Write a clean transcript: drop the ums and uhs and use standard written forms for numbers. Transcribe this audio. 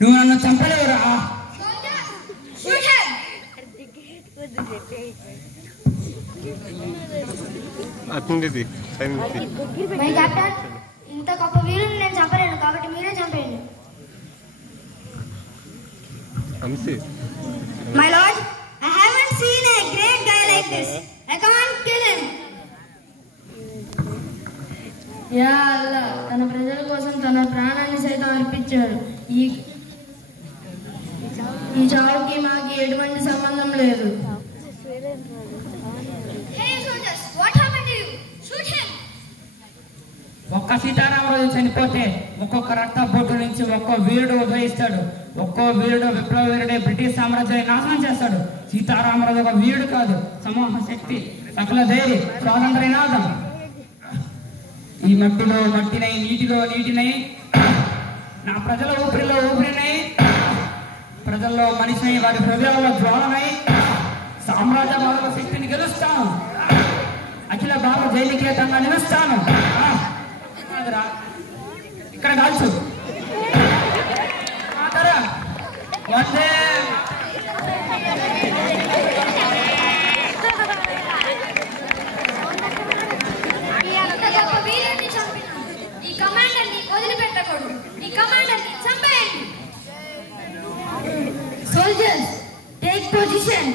నువ్వు నన్ను చంపలేవురా. ఇంత గొప్ప వీరుని నేను చంపలేను కాబట్టి మీరే చంపేయండి. My lord, I haven't seen a great guy like this. I can't kill him. యా అల్లా, తన ప్రజల కోసం తన ప్రాణాన్ని సైతం అర్పించాడు. ఈ చావుకి మాకి ఎటువంటి సంబంధం లేదు. Hey soldiers, what happened to you? Shoot him. ఒక్క సీతారామరాజు చనిపోతే ఒక్కొక్క రక్త బొట్టు నుంచి ఒక్కో వీరుడు ఉదయిస్తాడు. ఒక్కో వీరుడు విప్లవ వీరుడే బ్రిటిష్ సామ్రాజ్యాన్ని నాశనం చేస్తాడు. సీతారామరాజు ఒక వీరుడు కాదు, సమూహ శక్తి, సకల ధైర్యం, స్వాతంత్ర నినాదం. ఈ మట్టిలో మట్టినై, నీటిలో నీటినై, నా ప్రజల ఊపిరిలో ఊపిరినై, ప్రజల్లో మనిషినై, వారి హృదయాల్లో జ్వాలనై సామ్రాజ్యవాద శక్తిని గెలుస్తాను. అఖిల భారత జైనికేతంగా నిలుస్తాను. ఇక్కడ కాల్చు వందే. ఈ కమాండర్ని వదిలిపెట్టకూడదు. ఈ కమాండర్ని చంపేయండి. Soldiers, take position.